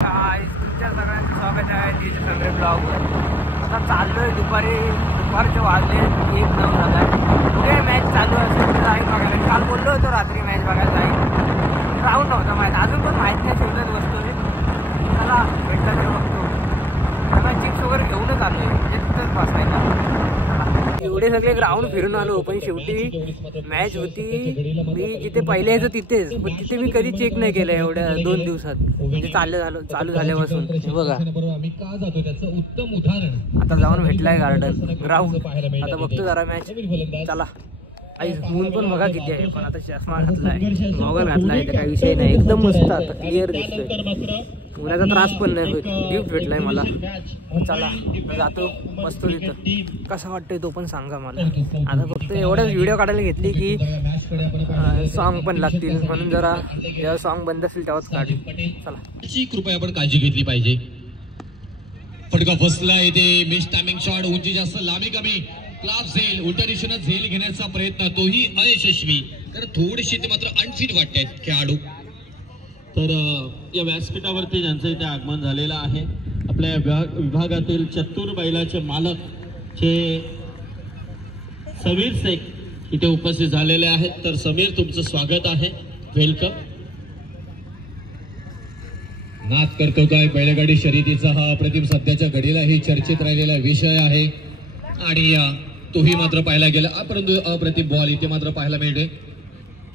तुमच्या सगळ्यांचं स्वागत आहे डीजे फेवरेट ब्लॉगवर. आता चाललोय दुपारचे वाजले 1:09 झाला. पुढे मॅच चालू असेल तर जाईल बघायला. काल बोललो होतो रात्री मॅच बघायला जाईल, राहून नव्हतं माहीत, अजून पण माहीत नाही. शेवटच बसतोय, चला भेटला तर बघतो. मला चिप्स वगैरे घेऊनच आलोय, म्हणजे तिथंच बसायला. एवढे सगळे ग्राउंड फिरून आलो, पण शेवटी मॅच होती. मी जिथे पहिले यायचं तिथेच, पण तिथे मी कधी चेक नाही केलं एवढ्या 2 दिवसात, म्हणजे चालू झाल्यापासून. बघा आता जाऊन भेटलाय गार्डन ग्राउंड. आता बघतो जरा मॅच. चला. ऊन पण बघा किती आहे, पण आता चष्मा घातलाय, गॉगल घातलाय, तर काही विषय नाही, एकदम मस्त आता क्लिअर दिसतोय. उन्हाचा त्रास पण नाही होत. गिफ्ट भेटलाय मला. चला जातो, मस्त तिथं. कसा वाटतोय तो पण सांगा मला. आता फक्त एवढंच व्हिडिओ काढायला घेतली की सॉन्ग पण लागतील, म्हणून जरा जेव्हा सॉन्ग बंद असेल तेव्हाच काढेल. चला. कृपया आपण काळजी घेतली पाहिजे. फटका फसला इथे. मिस टायमिंग शॉट, उंची जास्त, लांबी कमी, क्लाब झेल, उलट्या दिशेनं झेल घेण्याचा प्रयत्न, तोही अयशस्वी. तर थोडीशी ते मात्र अनफिट वाटतात खेळाडू. तर या व्यासपीठावरती ज्यांचं इथे आगमन झालेलं आहे, आपल्या विभागातील चतुर बैलाचे मालक चे समीर शेख इथे उपस्थित झालेले आहेत. तर समीर, तुमचं स्वागत आहे, वेलकम. नाथ कर्तव्य बैलगाडी शर्यतीचा हा अप्रतिम सध्याच्या घडीलाही चर्चेत राहिलेला विषय आहे. आणि तोही मात्र पाहायला गेला, परंतु अप्रतिम बॉल इथे मात्र पाहायला मिळते.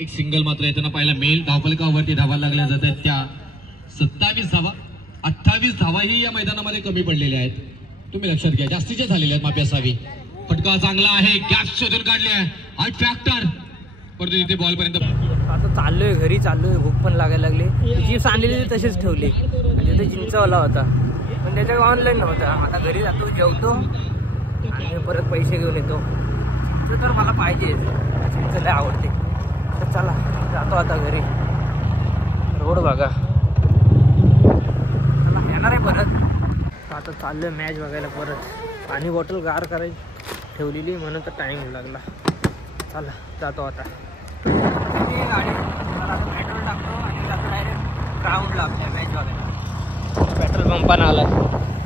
एक सिंगल मात्र येताना पाहायला मिळेल. धावफलकावरती धावा लागल्या जात आहेत त्या 27 धावा. 28 धावा ही या मैदानामध्ये कमी पडलेल्या आहेत. तुम्ही लक्षात घ्या, जास्तीच्या झालेल्या आहेत, माफी असावी. फटका चांगला आहे, गॅस शोधून काढले आहे फॅक्टर, परंतु तिथे बॉल पर्यंत. आता चाललोय घरी, चाललोय. भूक पण लागायला लागली. चिप्स आणलेली तसेच ठेवले, आणि तिथे चिंचवाला होता, पण त्याच्या ऑनलाईन नव्हता. आता घरी जातो, जेवतो आणि परत पैसे घेऊन येतो. चिंच तर मला पाहिजे, चिंच लय आवडते. तर चला जातो आता घरी. रोड बघा, चला येणार आहे परत. आता चाललोय मॅच बघायला परत. पाणी बॉटल गार करायची ठेवलेली, म्हणून तर टाईम लागला. चला जातो आता. गाडी पेट्रोल टाकतो आणि जातो डायरेक्ट ग्राउंडला आपल्या मॅच बघायला. पेट्रोल पंपानं आलाय.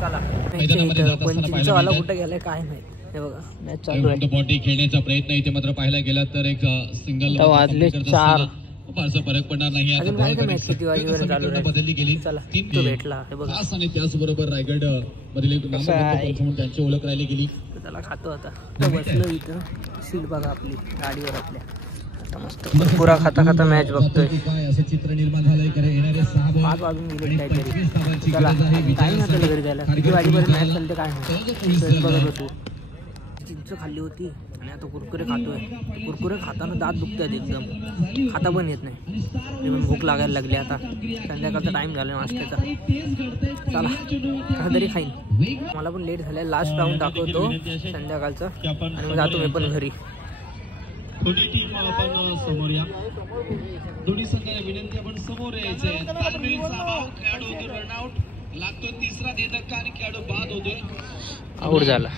चला. पण चिंचवाला कुठे गेलाय काय नाही. हे बघा मॅच चालू आहे. बॉडी खेळण्याचा प्रयत्न इथे मात्र पाहायला गेला तर एक सिंगल वाजले 4. फारसा फरक पडणार नाही. आता बदलली गेली. चला तो भेटला. हे बघा. आणि त्याचबरोबर रायगड मधील त्यांची ओळख राहिली गेली. त्याला खातो आता. बसलो इथं, सीट बघा आपली गाडीवर आपल्या. आता मस्त पुरा खाता खाता मॅच बघतोय. 5 वाजून गेले काहीतरी. चला टाईम आता घरी जायला. किती वाजेपर्यंत मॅच चालते काय नाही, बघत बसू. चिंच खाल्ली होती आणि आता कुरकुरे खातोय. कुरकुरे खाताना दात दुखतात एकदम, खाता पण येत नाही. पण भूक लागायला लागली. आता संध्याकाळचा टाइम झाला नाश्त्याचा. चला काहीतरी खाईन. मला पण लेट झालाय. लास्ट राऊंड दाखवतो संध्याकाळचा आणि मग जातो मी पण घरी. दोन्ही टीम आपण समोर या. दोन्ही संघाला विनंती, आपण समोर यायचंय. तालमीचा अभाव, खेळाडू होतो रनआउट, लागतो तिसरा धक्का आणि खेळाडू बाद होतोय. आऊट झाला.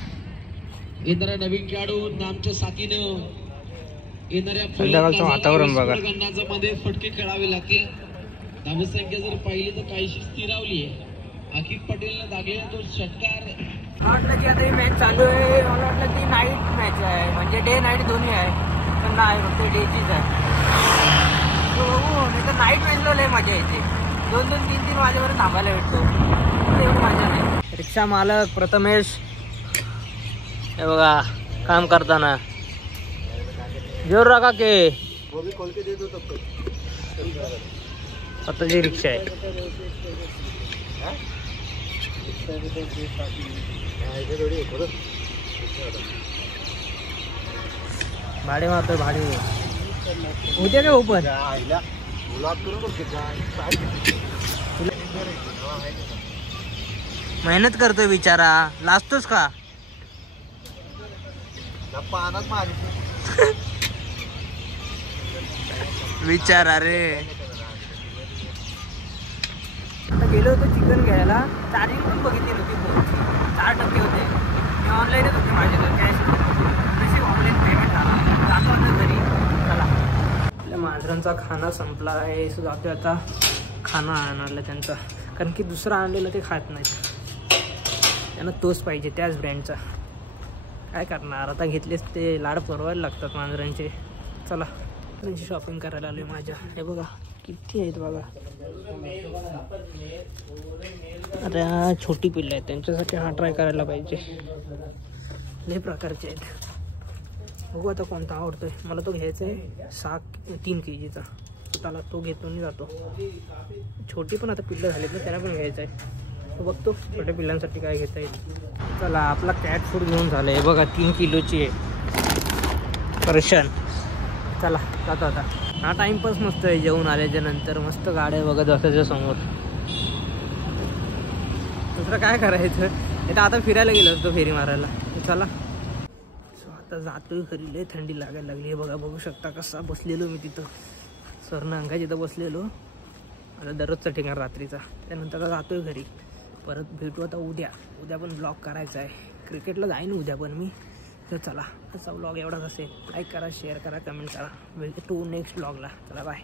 येणाऱ्या नवीन खेळाडू आमच्या साथीनं येणाऱ्या संध्याकाळचं वातावरण बघा. मध्ये फटके खेळावे लागतील. धावसंख्या जर पाहिली तर काहीशी स्थिरावली आहे. आकिब पटेलनं दागलेला तो षटकार. मला वाटलं की आता ही मॅच चालू आहे, मला वाटलं ती नाईट मॅच आहे, म्हणजे डे नाईट दोन्ही आहे, पण नाही, फक्त डेचीच आहे. नाही तर नाईट मॅचला लय मजा येते. 2-2, 3-3 वाजेपर्यंत थांबायला भेटतो, एवढी मजा नाही. रिक्षा मालक प्रथमेश हे बघा काम करताना. जोर रखा के स्वतःची रिक्षा आहे. भाडे मारतोय, भाडे होते का ओपन. मेहनत करतोय बिचारा, लाजतोच का. विचारा रे. आता गेलो होतो चिकन घ्यायला, चार्जिंग पण बघितली नव्हती फोनची, 4% होते. मी ऑनलाईनच होते माझ्याकडे, कॅश नशीब ऑनलाईन पेमेंट झाला. जातो आता घरी. चला आपल्या मांजरांचा खाना संपला आहे, जातो आता खाना आणायला त्यांचा. कारण की दुसरा आणलेलं ते खात नाहीत, त्यांना तोच पाहिजे त्याच ब्रँडचा. काय करणार आता, घेतलेच ते लाड पुरवायला लागतात मांजरांचे. चला त्यांची शॉपिंग करायला आली माझ्या. हे बघा किती आहेत बघा. आता छोटी पिल्लं आहेत त्यांच्यासाठी हा ट्राय करायला पाहिजे. लय प्रकारचे आहेत. बघू आता कोणता आवडतोय. मला तो घ्यायचा आहे 3 kgचा. त्याला तो घेतो आणि जातो. छोटी पण आता पिल्लं झालीत ना, त्यांना पण घ्यायचं आहे. बघतो छोट्या पिल्लांसाठी काय घेता येईल. चला आपला कॅट फूड घेऊन झालं आहे बघा. 3 किलोची आहे पर्शन. चला जातो आता. हा टाइमपास मस्त आहे. जेवून आल्याच्या नंतर मस्त गाड्या बघत बसायच्या समोर. दुसरं काय करायचं. इथं आता फिरायला गेलो असतो फेरी मारायला. चला आता जातोय घरी. लय थंडी लागायला लागली. हे बघा बघू शकता कसा बसलेलो मी तिथं. सरनं अंगाच्या इथं बसलेलो. आता दररोजचा ठिकाण रात्रीचा. त्यानंतर जातोय घरी. परत भेटू आता उद्या पण ब्लॉग करायचा आहे. क्रिकेटला जाईन उद्या पण मी. तर चला आजचा ब्लॉग एवढाच असेल. लाईक करा, शेअर करा, कमेंट करा. भेटू नेक्स्ट ब्लॉगला. चला बाय.